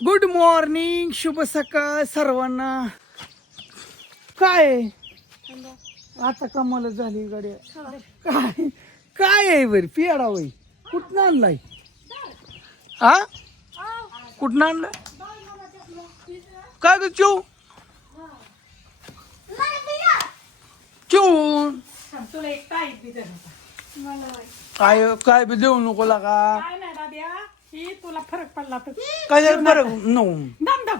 Good morning शुभ सकाळ सर्वांना. काय? आहे? आता कमाल झाली गाड्या काय? काय आहे बरं? पियाडा वय. कुठनं आणलाय? हा कुठनं आणलं? काय ग होता. काय काय बी देऊ नको लागा. ही तुला फरक पडला तर काय बरं नो. दम दम.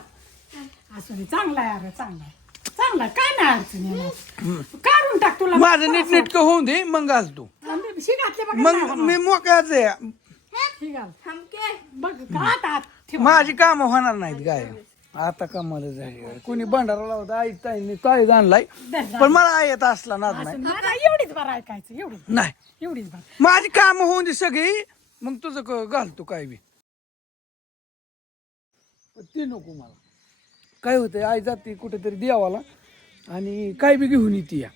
असू दे चांगला आहे अरे चांगला आहे. चांगला आहे. काय नाही अडचण येणार काढून टाक तुला. माझं नीट नीटकं होऊन दे मग घाल तू. आम्ही शिकातले बघ मग मी मोकळाच आहे. बघ ठेव. माझी काम होणार नाहीत काय आता कामाला झाली. कोणी भंडारा लावता आई ताईंनी काय आणलाय. पण मला येत असला नाद असं नाही. नाही, नाही, एवढीच बरं ऐकायचं एवढीच. नाही. एवढीच बरं. माझी काम होऊन दे सगळी. मग तुझं क- घालतो काय बी. पण ते नको मला. काय होतंय आई जाते कुठेतरी देवाला आणि काय बी घेऊन येते या.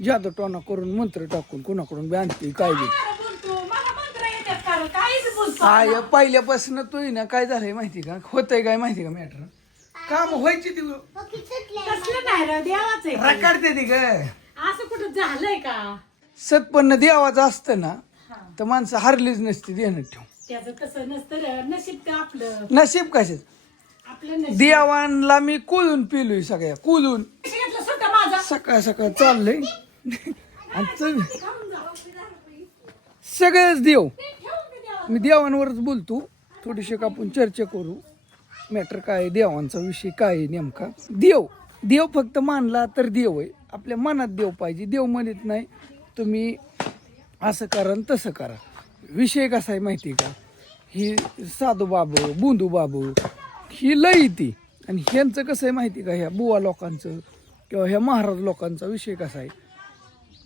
जादू टोना करून मंत्र टाकून कोणाकडून बी आणते काय बी. अरे बोलतो मला मंत्र येतात का रे? काहीच बोलतो आय पहिल्यापासून तू ना काय झालंय माहिती का? होतंय काय माहिती का मॅटर काम व्हायची ती. तसलं नाही रे देवाच आहे ते. रकाडते ती ग. असं कुठं झालंय का? सत्पन्न देवाचं असतं ना तर माणसं हरलीच नसती देणं ठेव त्याचं तसं नसतं रे. नशीब का आपलं? नशीब कशाच? आपलं नशीब. देवांना मी कुलून पिलोय सगळ्या कुलून. घेतलं सुद्धा माझा. सकाळ सकाळ चाललंय. आणि च- खाऊन जा. सगळंच देव. ते ठेवून दे. मी देवांवरच बोलतो. थोडीशी आपण चर्चा करू. मॅटर काय आहे, देवांचा विषय काय आहे नेमका? देव. देव फक्त मानला तर देव आहे. आपल्या मनात देव पाहिजे. देव म्हणत नाही तुम्ही असं करा आणि तसं करा. विषय कसा आहे माहिती आहे का? ही साधू बाबू बुंदू बाबू ही लई ती. आणि ह्यांचं कसं आहे माहिती आहे का? ह्या बुवा लोकांचं किंवा ह्या महाराज लोकांचा विषय कसा आहे?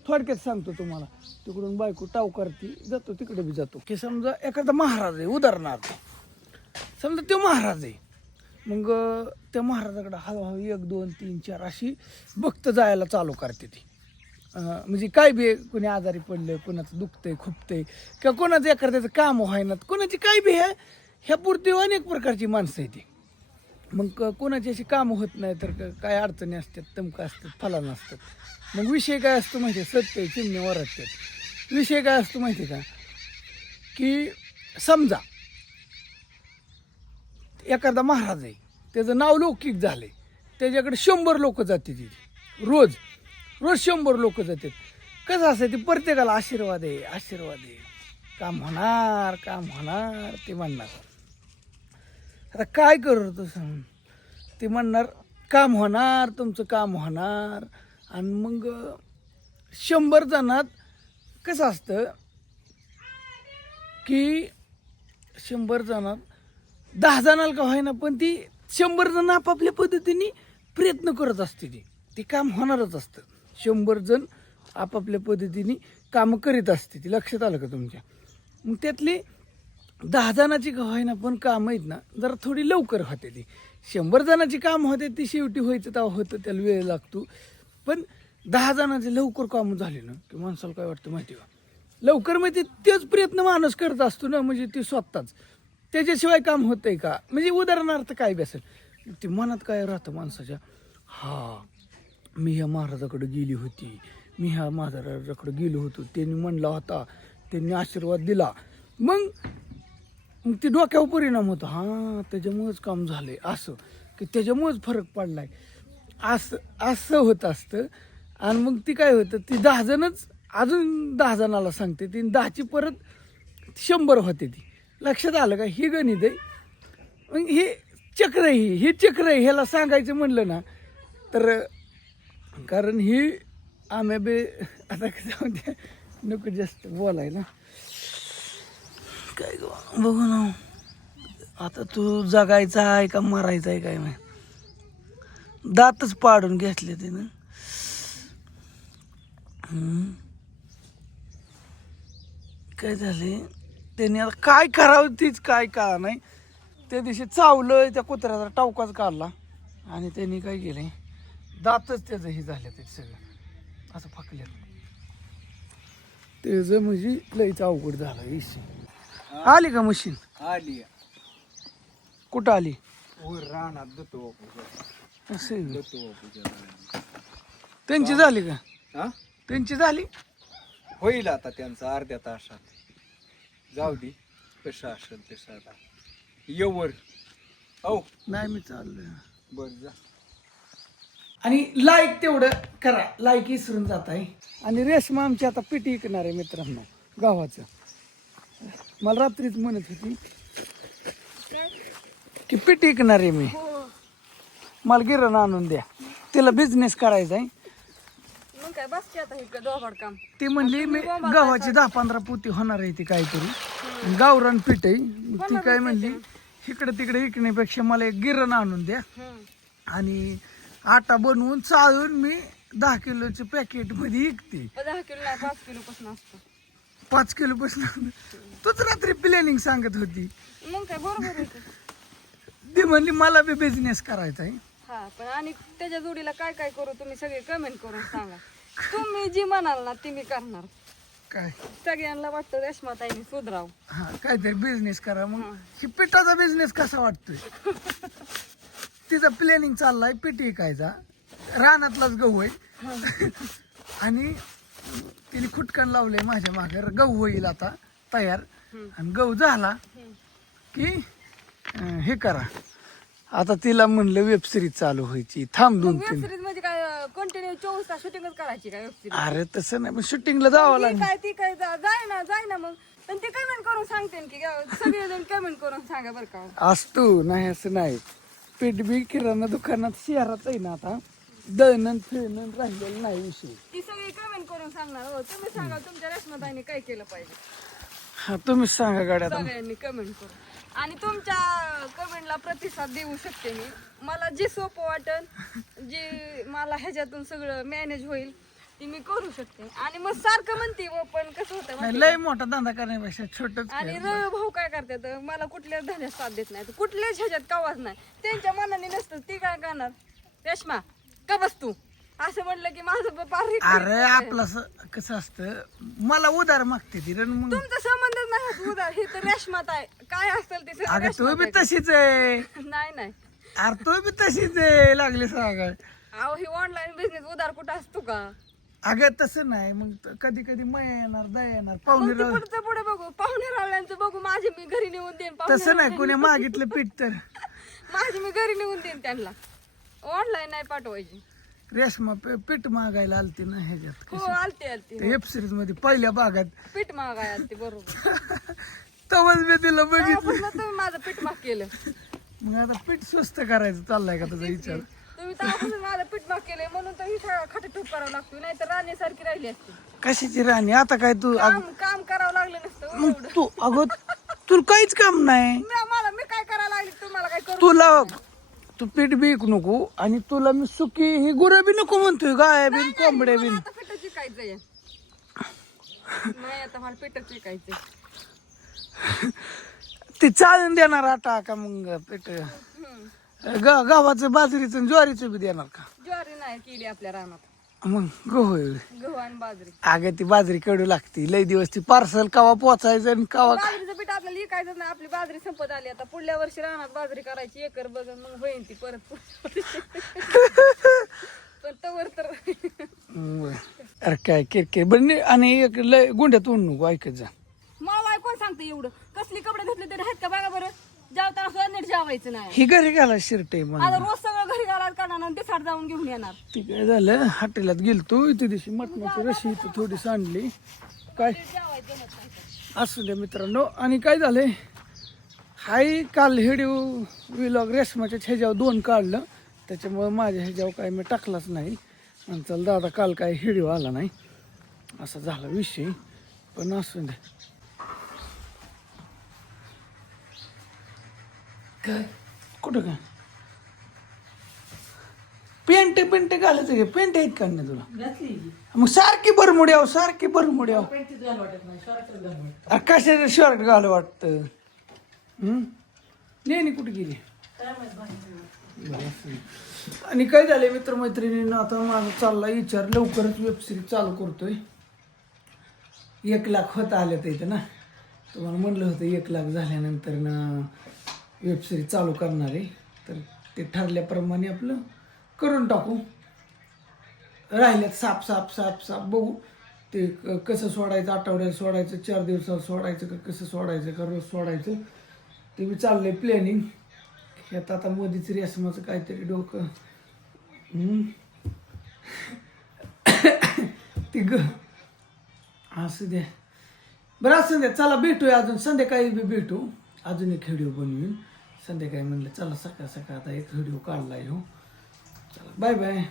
थोडक्यात सांगतो तुम्हाला. तिकडून बायको टाव करते जातो तिकडे बी जातो. की समजा एखादा महाराज आहे उदाहरणार्थ. समजा तो महाराज आहे. मग त्या महाराजाकडे हळूहळू एक दोन तीन चार अशी भक्त जायला चालू करते ती. म्हणजे काय बी आहे, कोणी आजारी पडलं कोणाचं दुखतंय खुपतंय किंवा कोणाचं एखाद्याचं काम व्हायनात कोणाची काय बी आहे ह्या पुरती अनेक प्रकारची माणसं आहे ती. मग क- कोणाची अशी कामं होत नाही तर काय अडचणी असतात तमका असतात फलानं असतात. मग विषय काय असतो माहिती आहे सत्य चिमणे वरटतात विषय काय असतो माहिती आहे का? की समजा एखादा महाराज आहे त्याचं नाव लौकिक झालं आहे त्याच्याकडे शंभर लोक जाते तिथे रोज. रोज शंभर लोक जातात. कसं असं ते प्रत्येकाला आशीर्वाद आहे आशीर्वाद आहे. काम होणार काम होणार ते म्हणणार. आता काय करू तू सांग ते म्हणणार काम होणार तुमचं काम होणार. आणि मग शंभर जणात कसं असतं की शंभर जणात दहा जणाला का व्हायना पण ती शंभर जण आपापल्या पद्धतीने प्रयत्न करत असते ती. ते काम होणारच असतं. शंभर जण आपापल्या पद्धतीने कामं करीत असते ती लक्षात आलं का तुमच्या? मग त्यातली दहा जणाची का व्हायना पण काम आहेत ना जरा थोडी लवकर होते ती. शंभर जणाची काम होते ती शेवटी व्हायचं तेव्हा होतं त्याला वेळ लागतो. पण दहा जणांचे लवकर कामं झाले ना की माणसाला काय वाटतं माहिती का? लवकर म्हणजे तेच प्रयत्न माणूस करत असतो ना म्हणजे ती स्वतःच. त्याच्याशिवाय काम होतंय का? म्हणजे उदाहरणार्थ काय बी असेल ते मनात काय राहतं माणसाच्या? हा मी ह्या महाराजाकडे गेली होती. मी ह्या महाराजाकडे गेलो होतो. त्यांनी म्हणला होता त्यांनी आशीर्वाद दिला. मग मग ते डोक्यावर परिणाम होतो. हां त्याच्यामुळेच काम झालंय. असं की त्याच्यामुळेच फरक पडलाय. असं असं होत असतं. आणि मग ती काय होतं ती दहा जणच अजून दहा जणाला सांगते. ती दहाची परत शंभर होते ती. लक्षात आलं का? ही गणित आहे. मग हे चक्र आहे. ही हे चक्र आहे. ह्याला सांगायचं म्हणलं ना तर कारण ही आम्ही बे आता जाऊ द्या नको जास्त बोलायला काय बघू ना. आता तू जगायचा आहे का मरायचा आहे काय माहिती. दातच पाडून घेतले तिनं. हम्म. काय झाले? त्याने आता काय करावं तीच काय का नाही. त्या दिवशी चावलं त्या कुत्र्याचा टावकाच काढला. आणि त्यांनी काय केलं दातच त्याचं हे झालं ते सगळं. असं फाकलं त्याचं म्हणजे लईच अवघड झालं इशी आली का मशीन? आली. कुठं आली? वर रानात देतो बापूच्या असं आहे. त्यांची झाली का? हा? त्यांची झाली? होईल आता त्यांचं अर्ध्या तासात. जाऊ दे. कसं असेल तसं आता येवर हो नाही मी चाललोय. बर जा. आणि लाईक तेवढं करा. लाईक विसरून जात आहे आणि रेशमा आमची आता पिटी विकणार आहे मित्रांनो गावाचं. मला रात्रीच म्हणत होती की पिटी विकणार आहे मी. मला गिरण आणून द्या. तिला बिझनेस करायचा आहे. मग काय बस की आता इकडे दोघड काम. ती म्हणली मी गव्हाची दहा पंधरा पोती होणार आहे ती काहीतरी. गावरान पीठ आहे. ती काय म्हणली इकडे तिकडे विकण्यापेक्षा मला एक गिरण आणून द्या. आणि आटा बनवून चाळून मी दहा किलोचे पॅकेटमध्ये विकते. दहा किलो नाही पाच किलो पासून असतं. पाच किलो पासून तूच रात्री प्लॅनिंग सांगत होती. मग काय बरोबर ते. ती म्हणली मला बी बिझनेस करायचा आहे. हा पण आणि त्याच्या जोडीला काय काय करू तुम्ही? सगळे कमेंट करून सांगा. तुम्ही जी म्हणाल ना ती मी करणार. काय? सगळ्यांना वाटतं रेशमाताईने सुधराव. हा काहीतरी बिझनेस करा. मग ही. पिठाचा बिझनेस कसा वाटतोय? तिचा प्लॅनिंग चाललाय पीठ विकायचा. रानातलाच गहू आहे. आणि तिने खुटकन लावलंय माझ्या मागे. गहू होईल आता तयार. आणि गहू झाला की अं, हे करा. आता तिला म्हणलं वेब सिरीज चालू व्हायची. थांब दोन वेब तीन. सिरीज म्हणजे काय कंटिन्यू चोवीस तास शूटिंगच करायची काय वेब अरे तसं नाही शूटिंगला जावं लागेल. काय ती काय जा- जाय ना जाय ना मग. पण ते कमेंट करून सांगते की सगळेजण कमेंट करून सांगा बरं का. असतो नाही असं नाही. पीठ बी किराणा दुकानात शहरात आहे ना आता. दळणं फिरणं राहिलेलं नाही विषय. ती सगळी कमेंट करून सांगणार हो. तुम्ही सांगा तुमच्या रेशमाताईने काय केलं पाहिजे? हा तुम्हीच सांगा गाड्यात. सगळ्यांनी कमेंट करून. आणि तुमच्या कमेंटला प्रतिसाद देऊ शकते मी. मला जे सोपं वाटेल जे मला ह्याच्यातून सगळं मॅनेज होईल ते मी करू शकते. आणि मग सारखं म्हणते व पण कसं होतं नाही माहिती लय मोठा धंदा करण्यापेक्षा छोटच आणि रवी भाऊ काय करतात? मला कुठल्याच धन्यात साथ देत नाही कुठल्याच ह्याच्यात कवाच नाही. त्यांच्या मनाने नसतं. ती काय करणार? रेश्मा का बस तू? असं म्हणलं की माझं रे- अरे आपलं असं कसं असतं? मला उधार मागते ती रण मग. तुमचा संबंधच नाही उदा हे तर रेशमात आहे. काय असेल ते सगळं अगं तू बी. तशीच आहे. नाही नाही. अरे तू बी तशीच आहे लागली सांगा अहो ही ऑनलाईन बिझनेस उधार कुठं असतो का? अगं तसं नाही. मग कधी कधी मय येणार दया येणार. पाहुणे मग ते राव- पुढचं पुढे बघू. पाहुणे रावल्यांचं बघू. माझे मी घरी नेऊन देईन पाहुणे तसं नाही कोणी मागितलं पीठ तर. माझे मी घरी नेऊन देईन त्यांना. ऑनलाईन नाही पाठवायची. रेशमा पे- पीठ मागायला आलती ना ह्याच्यात. हो आलते आलते. वेब सिरीजमध्ये पहिल्या भागात. पीठ मागाय आलते बरोबर. तवच मी तिला बघितलं. तेव्हापासून तुम्ही माझं पीठ माग केलं. मग आता पीठ स्वस्त करायचं चाललाय का तुझा विचार? तेव्हापासून माझं केलंय म्हणून तर ही करावं लागतो नाही तर राणीसारखी राहिली असती. कशाची राणी? आता काय तू काम काम करावं लागलं नसतं मग एवढं. तू अगं तुला काहीच काम नाही. मी- मला मी काय करायला लागली? तुम्हाला काय करू? तुला तू पीठ बी नको आणि तुला मी सुकी ही गुरं बी नको म्हणतोय गाय बिन कोंबड्या मला बिन. आता पिठं चिकायचंय. नाही आता मला पिठं चिकायचंय. ती चालून देणार आटा का मग पीठ? ग- गव्हाचं बाजरीचं आणि ज्वारीचं बी देणार का? ज्वारी नाही केली आपल्या रानात. मग गहू आहे. गहू आणि बाजरी. अगं ती बाजरी कडू लागती. लय दिवस ती पार्सल कवा पोचायचं आणि कवा बाजरीचं पीठ आपल्याला विकायचं नाही. आपली बाजरी संपत आली. आता पुढल्या वर्षी रानात बाजरी करायची. एकर बघ मग होईन ती परत पुढच्या वर्षी. पण तवर तर बरं. अरे काय किरकिर. बरं नाही, आणि एक लय गुंड्यात उड नको ऐकत जा. मला बाय कोण सांगतं एवढं? कसली कपडे धुतले तरी आहेत का बघा बरं? जेवताना सुद्धा नीट जेवायचं नाही. ही घरी घाला शिरट आहे मला आता रोज सगळं घरी घालायला काढणार आणि दिसाड जाऊन घेऊन येणार. ती काय झालं हॉटेलात गेलतो इथे दिवशी मटणाची रशी इथं थोडी सांडली काय? जेवायचं जमत नाही तर. असू द्या मित्रांनो आणि काय झालंय? हाय काल व्हिडिओ विलॉग रेशमाच्या ह्याच्यावर दोन काढलं. त्याच्यामुळं माझ्या ह्याच्यावर काय मी टाकलाच नाही. आणि चल दादा काल काय व्हिडिओ आला नाही. असा झाला विषय. पण असू दे काय? कुठं काय? पेंट पेंट घालायचं घे पेंट आहेत का नाही तुला? मग सारखी बरमुड्याव सारखी बरमुड्याव कशाचं शर्ट घाल वाटत? नाही कुठे गेली. आणि काय झालंय मित्रमैत्रिणींना आता माझा चाललाय विचार लवकरच वेब सिरीज चालू करतोय. एक लाख होत आले तर इथं ना. तुम्हाला म्हणलं होतं एक लाख झाल्यानंतर ना. वेबसिरीज चालू करणार आहे. तर ते ठरल्याप्रमाणे आपलं करून टाकू. राहिल्यात साप साप साप साप बघू. ते क- कसं सोडायचं आठवड्याला सोडायचं चार दिवसावर सोडायचं का कसं सोडायचं का रोज सोडायचं ते बी चाललंय प्लॅनिंग ह्यात आता मोदीच रेसमाचं काहीतरी डोकं. ते ती ग. असू द्या. बरं असं द्या. चला भेटूया अजून. संध्याकाळी बी भेटू. अजून एक व्हिडिओ बनवीन. संध्याकाळी म्हणलं चला सकाळ सकाळ आता एक व्हिडिओ काढला येऊ. चला बाय बाय